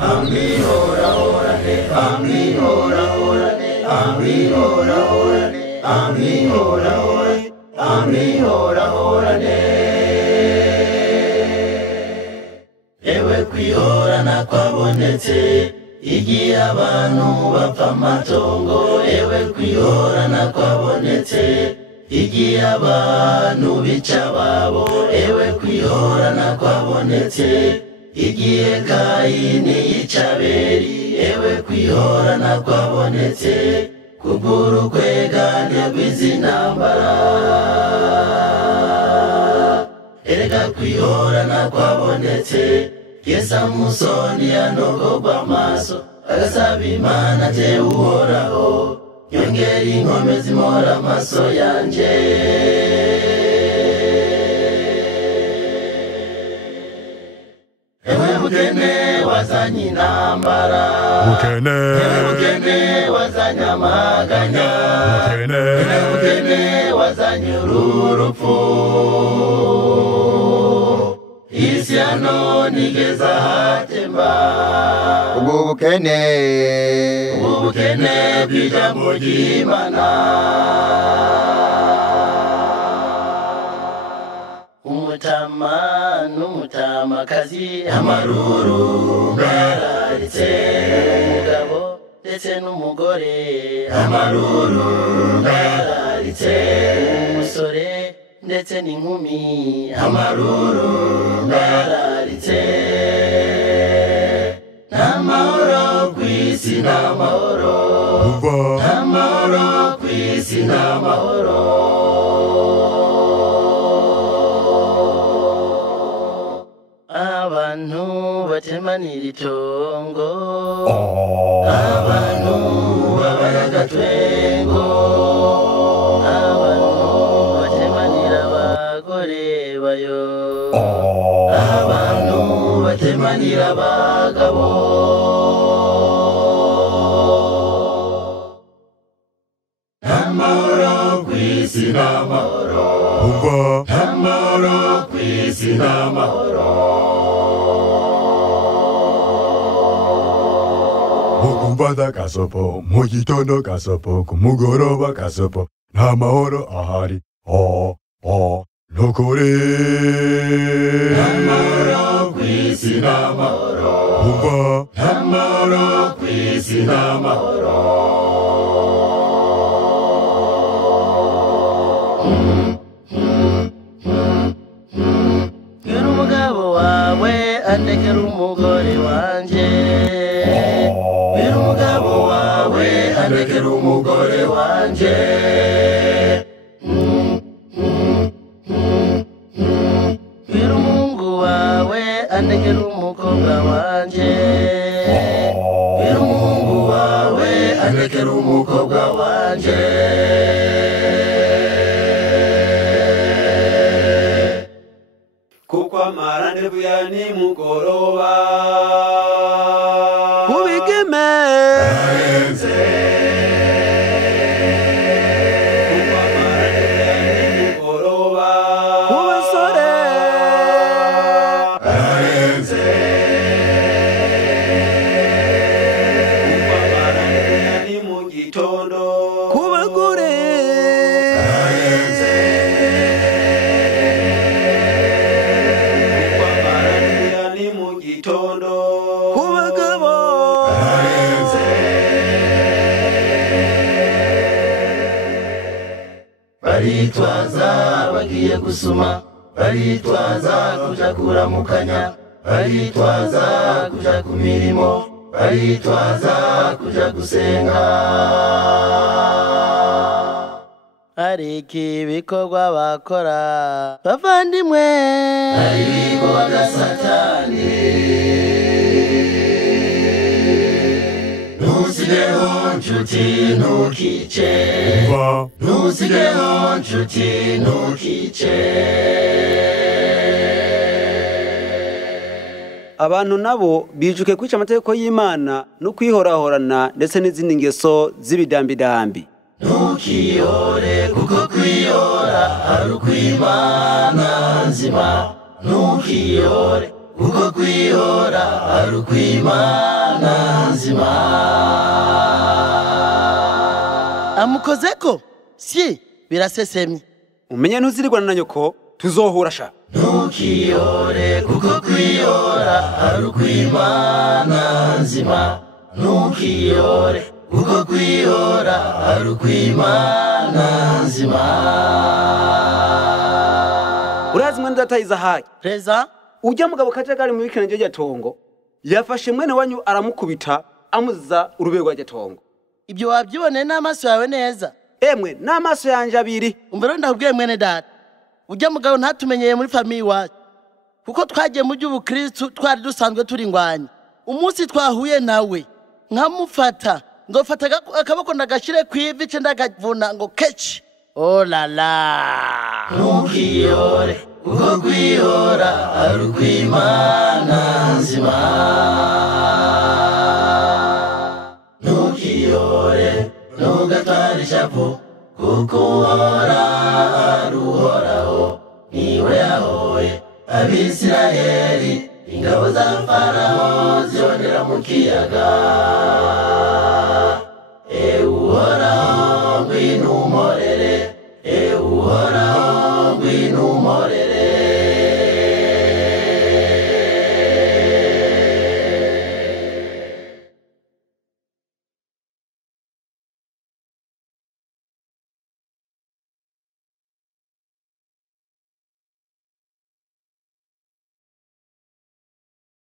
amihora horane, amihora horane, amihora horane, amihora horane, amihora horane. Ewe kwihorana kwabonetse igihe abantu bapfa amatongo, ewe kwihorana kwabonetse igihe abantu bica babo, ewe kwihorana kwabonetse igihe Kayini yica Abeli, ewe kwihorana kwabonetse kubw'urukwegane rw'izintambara. Erega kwihorana kwabonetse ye Samusoni yanogogwa amaso agasaba Imana ati Uhoraho nyongera inkomezi mpora amaso yanje. Ewe bukene wazanye intambara, ewe bukene wazanye amaganya, ewe bukene wazanye urupfu. Isi ya none igeze ahatemba, ubwo bukene bw'ijambo ry'Imana. Umutama n'umutamakazi amaruru bararitse, umugabo ndetse n'umugore amaruru bararitse, umusore ndetse n'inkumi amaruru bararitse. N'amahoro kw'isi, n'amahoro, n'amahoro kw'isi, n'amahoro. Abantu batemanira itongo, abantu b'abayagatwengo, abantu batemanira abagore bayo, abantu batemanira abagabo. N'amahoro kw'isi, n'amahoro, n'amahoro kw'isi, n'amahoro. Mukumbaza gasopo, mu gitondo gasopo, ku mugoroba gasopo, nta mahoro ahari. Nukuri. N'amahoro kw'isi, n'amahoro, n'amahoro kw'isi, n'amahoro. Gira umugabo wawe andekera umugore wanje, gira umugabo wawe andekera umugore wanje. Gira umuhungu wawe andekera umukobwa wanje, gira umuhungu wawe andekera umukobwa wanje. Kuko amarane buya nimugoroba Kubigeme arenze, kuko amarane buya nimugoroba kubasore arenze, kuko amarane buya ni mu gitondo kubagore arenze, kuko amarane buya ni mu gitondo kubagabo arenze. baritwaza bagiye gusuma, baritwaza kuja kuramukanya, baritwaza kuja ku mirimo, baritwaza kuja gusenga. Ariki ibikorwa bakora bavandimwe, ari ibikorwa bya Satani. Ntusigeho nshuti ntukice, ntusigeho nshuti ntukice. Abantu nabo bijuke kwica amategeko y'Imana no kwihorahorana ndetse n'izindi ngeso z'ibidambidambi. Ntukiyore kuko kwiyora ari ukw'Imana nzima, ntukiyore kuko kwihora ari ukw'Imana nzima. Amukozeko si birasesemye. umenye ntuzirigwana na nyoko tuzohura sha. Ntukiyore kuko kwihora ari ukw'Imana nzima. Ntukiyore kuko kwihora ari ukw'Imana nzima. urazi mwene data Izahaki Preza ujya mugabo kajagari mu bikirenge ry'atongo yafashe mwene wanyu aramukubita amuziza urube rwa ryatongo. ibyo wabyiboneye n'amaso yawe neza. Emwe n'amaso yanje abiri. Umbero ndakubwiye mwene data. Ujya mugabo ntatumenyeye muri family wacu. Kuko twagiye mu by'ubukristo twari dusanzwe turi ngwanya. Umunsi twahuye nawe nkamufata ngofata akaboko ndagashire kwivi ce ndagavuna ngo kechi. Oh la la. Ntukiyore kuko kwihora ari ukw'Imana nzima. Ntukiyore ntugatware ishavu kuko uhora ari Uhoraho. Niwe yahoye Abisirayeli ingabo za Farawo zibonera mu kiyaga. Uhoraho ngwino umporere, Uhoraho ngwino umporere.